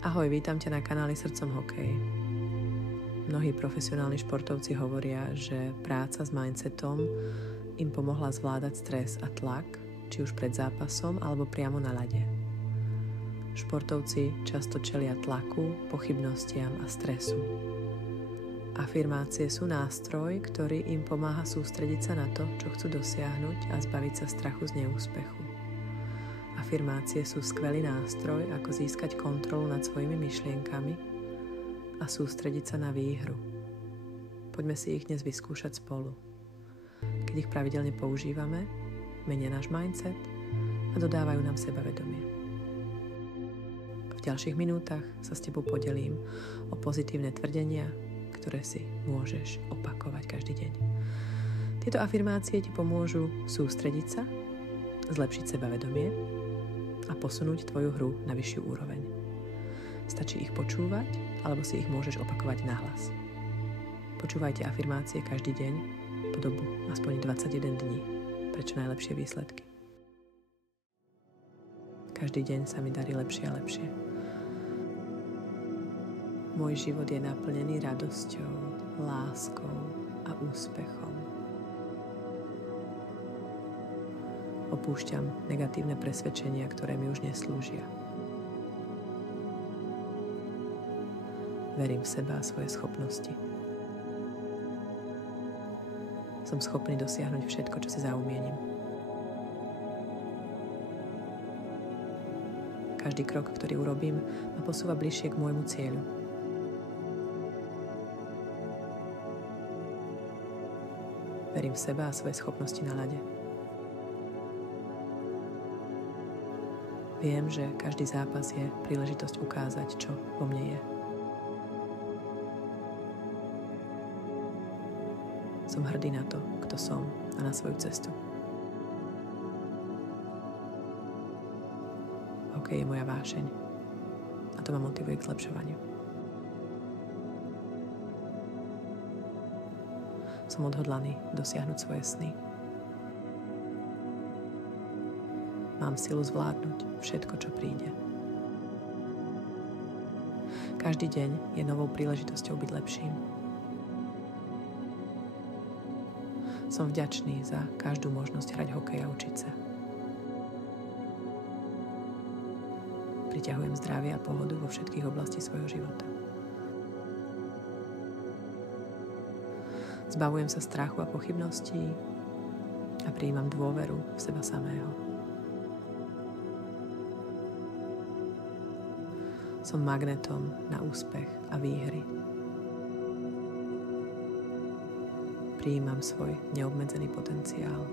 Ahoj, vítam ťa na kanáli Srdcom hokej. Mnohí profesionálni športovci hovoria, že práca s mindsetom im pomohla zvládať stres a tlak, či už pred zápasom alebo priamo na ľade. Športovci často čelia tlaku, pochybnostiam a stresu. Afirmácie sú nástroj, ktorý im pomáha sústrediť sa na to, čo chcú dosiahnuť a zbaviť sa strachu z neúspechu. Afirmácie sú skvelý nástroj, ako získať kontrolu nad svojimi myšlienkami a sústrediť sa na výhru. Poďme si ich dnes vyskúšať spolu. Keď ich pravidelne používame, menia náš mindset a dodávajú nám sebavedomie. V ďalších minútach sa s tebou podelím o pozitívne tvrdenia, ktoré si môžeš opakovať každý deň. Tieto afirmácie ti pomôžu sústrediť sa, zlepšiť sebavedomie a posunúť tvoju hru na vyššiu úroveň. Stačí ich počúvať, alebo si ich môžeš opakovať nahlas. Počúvajte afirmácie každý deň po dobu aspoň 21 dní pre čo najlepšie výsledky. Každý deň sa mi darí lepšie a lepšie. Môj život je naplnený radosťou, láskou a úspechom. Opúšťam negatívne presvedčenia, ktoré mi už neslúžia. Verím v seba a svoje schopnosti. Som schopný dosiahnuť všetko, čo si zaumiením. Každý krok, ktorý urobím, ma posúva bližšie k môjmu cieľu. Verím v seba a svoje schopnosti na ľade. Viem, že každý zápas je príležitosť ukázať, čo vo mne je. Som hrdý na to, kto som a na svoju cestu. Hokej je moja vášeň a to ma motivuje k zlepšovaniu. Som odhodlaný dosiahnuť svoje sny. Mám silu zvládnuť všetko, čo príde. Každý deň je novou príležitosťou byť lepším. Som vďačný za každú možnosť hrať hokej a učiť sa. Priťahujem zdravie a pohodu vo všetkých oblastiach svojho života. Zbavujem sa strachu a pochybností a prijímam dôveru v seba samého. Som magnetom na úspech a výhry. Prijímam svoj neobmedzený potenciál.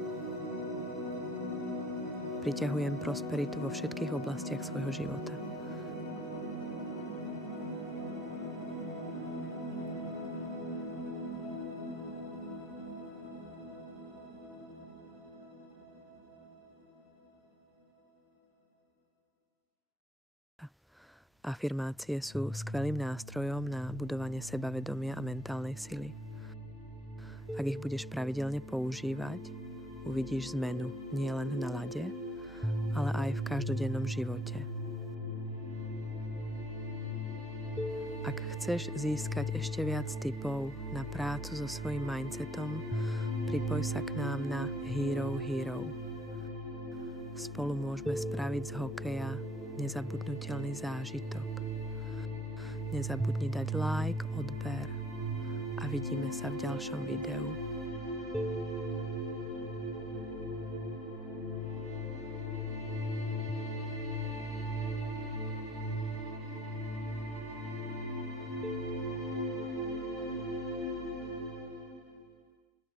Priťahujem prosperitu vo všetkých oblastiach svojho života. Afirmácie sú skvelým nástrojom na budovanie sebavedomia a mentálnej sily. Ak ich budeš pravidelne používať, uvidíš zmenu nielen na ľade, ale aj v každodennom živote. Ak chceš získať ešte viac tipov na prácu so svojím mindsetom, pripoj sa k nám na Hero Hero. Spolu môžeme spraviť z hokeja nezabudnutelný zážitok. Nezabudni dať like, odber a vidíme sa v ďalšom videu.